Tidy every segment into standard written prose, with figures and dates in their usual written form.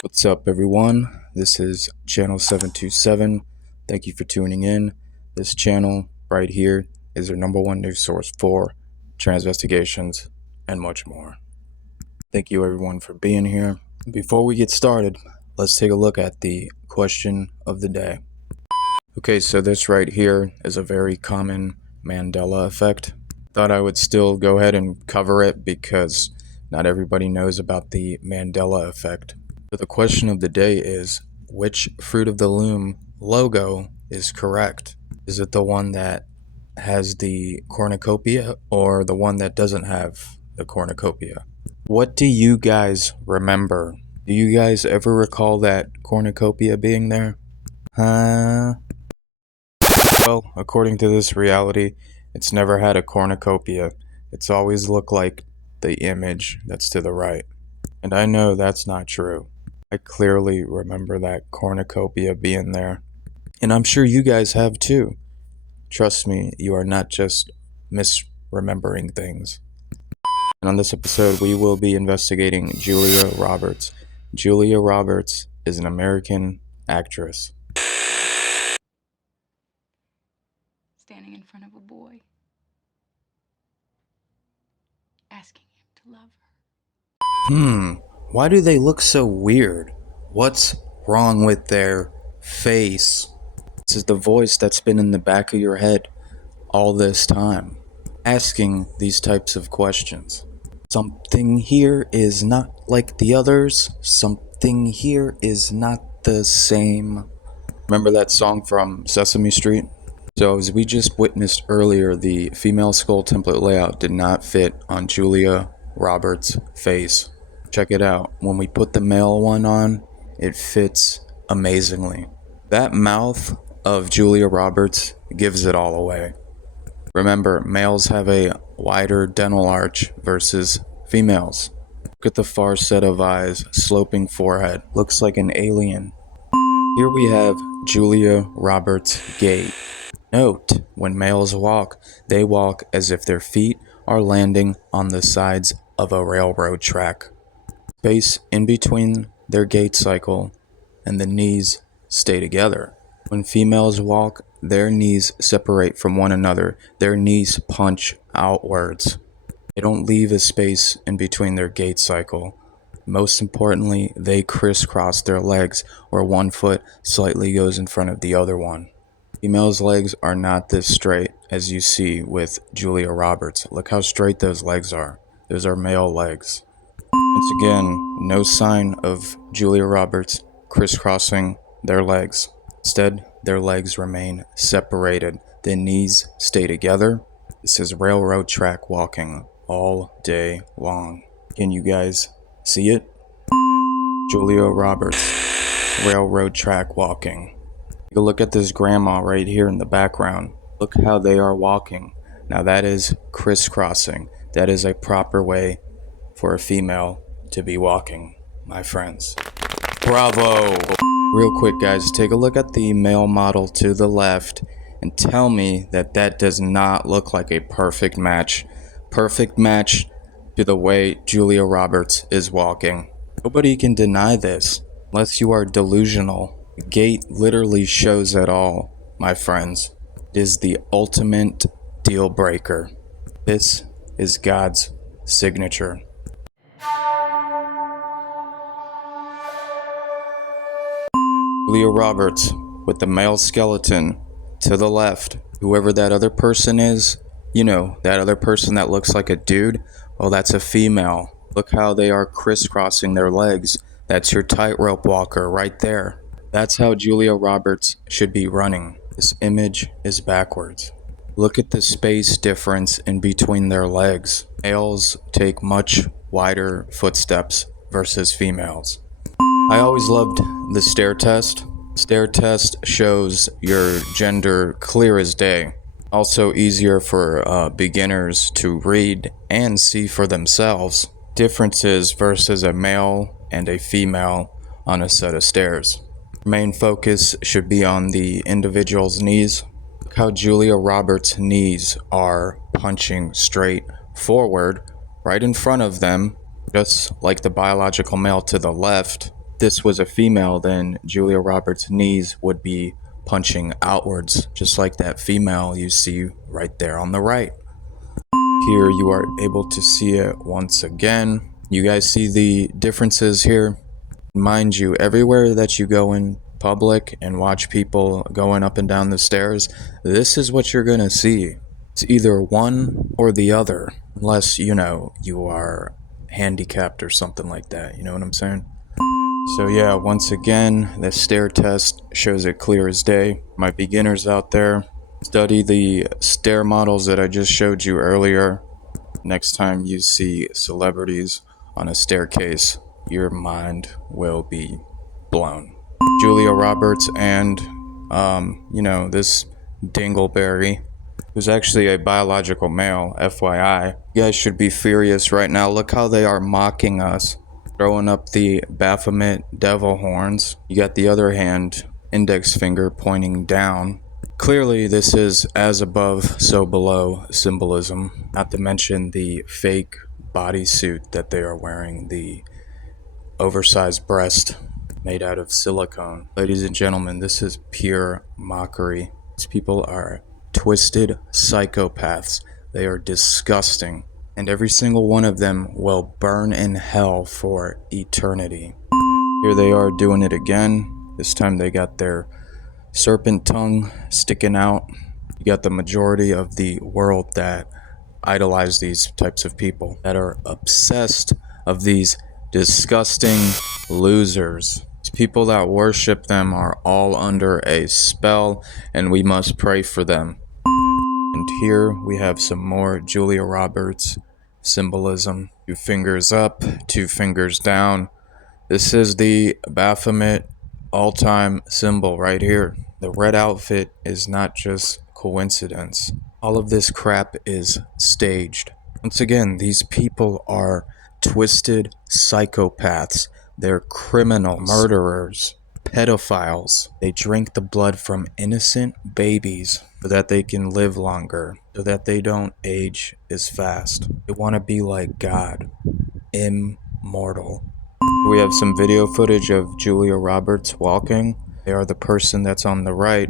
What's up, everyone? This is Channel 727. Thank you for tuning in. This channel right here is your number one news source for investigations and much more. Thank you, everyone, for being here. Before we get started, let's take a look at the question of the day. Okay, so this right here is a very common Mandela effect. Thought I would still go ahead and cover it because not everybody knows about the Mandela effect. But the question of the day is, which Fruit of the Loom logo is correct? Is it the one that has the cornucopia or the one that doesn't have the cornucopia? What do you guys remember? Do you guys ever recall that cornucopia being there? Huh? Well, according to this reality, it's never had a cornucopia. It's always looked like the image that's to the right. And I know that's not true. I clearly remember that cornucopia being there. And I'm sure you guys have too. Trust me, you are not just misremembering things. And on this episode, we will be investigating Julia Roberts. Julia Roberts is an American actress. Standing in front of a boy, asking him to love her. Why do they look so weird? What's wrong with their face? This is the voice that's been in the back of your head all this time, asking these types of questions. Something here is not like the others. Something here is not the same. Remember that song from Sesame Street? So as we just witnessed earlier, the female skull template layout did not fit on Julia Roberts' face. Check it out. When we put the male one on, it fits amazingly. That mouth of Julia Roberts gives it all away. Remember, males have a wider dental arch versus females. Look at the far set of eyes, sloping forehead. Looks like an alien. Here we have Julia Roberts' gait. Note, when males walk, they walk as if their feet are landing on the sides of a railroad track. Space in between their gait cycle and the knees stay together. When females walk, their knees separate from one another. Their knees punch outwards. They don't leave a space in between their gait cycle. Most importantly, they crisscross their legs, where one foot slightly goes in front of the other one. Females' legs are not this straight as you see with Julia Roberts. Look how straight those legs are. Those are male legs. Once again, no sign of Julia Roberts crisscrossing their legs. Instead, their legs remain separated. The knees stay together. This is railroad track walking all day long. Can you guys see it? Julia Roberts, railroad track walking. Take a look at this grandma right here in the background. Look how they are walking. Now that is crisscrossing. That is a proper way for a female to be walking, my friends. Bravo! Real quick, guys, take a look at the male model to the left and tell me that that does not look like a perfect match. Perfect match to the way Julia Roberts is walking. Nobody can deny this unless you are delusional. The gait literally shows it all, my friends. It is the ultimate deal breaker. This is God's signature. Julia Roberts with the male skeleton to the left. Whoever that other person is, you know, that other person that looks like a dude, well, that's a female. Look how they are crisscrossing their legs. That's your tightrope walker right there. That's how Julia Roberts should be running. This image is backwards. Look at the space difference in between their legs. Males take much wider footsteps versus females. I always loved the stare test. Stare test shows your gender clear as day. Also easier for beginners to read and see for themselves. Differences versus a male and a female on a set of stairs. Main focus should be on the individual's knees. Look how Julia Roberts' knees are punching straight forward, right in front of them, just like the biological male to the left. this was a female, then Julia Roberts' knees would be punching outwards, just like that female you see right there on the right. Here you are able to see it once again. You guys see the differences here? Mind you, everywhere that you go in public and watch people going up and down the stairs, this is what you're gonna see. It's either one or the other, unless, you know, you are handicapped or something like that, you know what I'm saying? So yeah, once again, the stair test shows it clear as day. My beginners out there, study the stair models that I just showed you earlier. Next time you see celebrities on a staircase, your mind will be blown. Julia Roberts and, this dingleberry, who's actually a biological male, FYI. You guys should be furious right now. Look how they are mocking us. Throwing up the Baphomet devil horns. You got the other hand, index finger pointing down. Clearly, this is as above, so below symbolism. Not to mention the fake bodysuit that they are wearing, the oversized breast made out of silicone. Ladies and gentlemen, this is pure mockery. These people are twisted psychopaths. They are disgusting. And every single one of them will burn in hell for eternity. Here they are doing it again. This time they got their serpent tongue sticking out. You got the majority of the world that idolize these types of people, that are obsessed of these disgusting losers. These people that worship them are all under a spell, and we must pray for them. And here we have some more Julia Roberts symbolism. 2 fingers up, 2 fingers down. This is the Baphomet all-time symbol right here. The red outfit is not just coincidence. All of this crap is staged. Once again, these people are twisted psychopaths. They're criminals, murderers, pedophiles. They drink the blood from innocent babies so that they can live longer, so that they don't age as fast. They want to be like God, immortal. We have some video footage of Julia Roberts walking. They are the person that's on the right.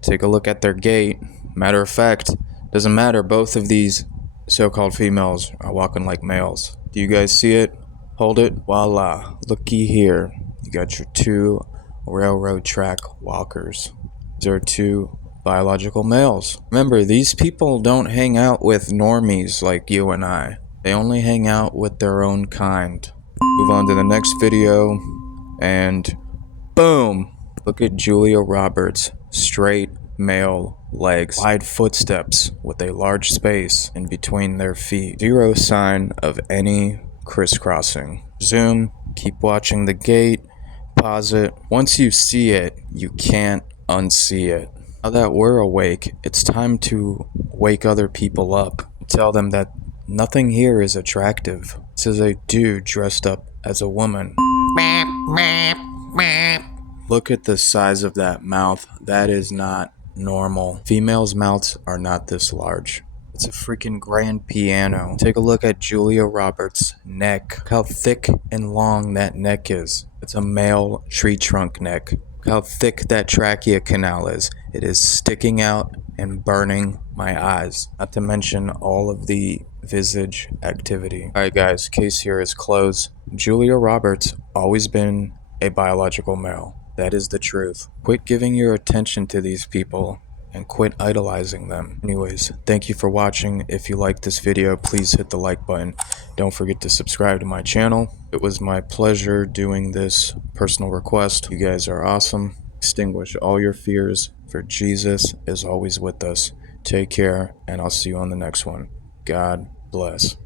Take a look at their gait. Matter of fact, doesn't matter, both of these so-called females are walking like males. Do you guys see it? Hold it. Voila. Looky here. You got your 2 railroad track walkers. These are 2 biological males. Remember, these people don't hang out with normies like you and I. They only hang out with their own kind. Move on to the next video, and boom! Look at Julia Roberts, straight male legs, wide footsteps with a large space in between their feet. 0 sign of any crisscrossing. Zoom, keep watching the gate, pause it. Once you see it, you can't unsee it. Now that we're awake, it's time to wake other people up. Tell them that nothing here is attractive. This is a dude dressed up as a woman. Look at the size of that mouth. That is not normal. Females' mouths are not this large. It's a freaking grand piano. Take a look at Julia Roberts' neck. Look how thick and long that neck is. It's a male tree trunk neck. Look how thick that trachea canal is. It is sticking out and burning my eyes. Not to mention all of the visage activity. Alright guys, case here is closed. Julia Roberts always been a biological male. That is the truth. Quit giving your attention to these people and quit idolizing them. Anyways, thank you for watching. If you liked this video, please hit the like button. Don't forget to subscribe to my channel. It was my pleasure doing this personal request. You guys are awesome. Extinguish all your fears, for Jesus is always with us. Take care, and I'll see you on the next one. God bless.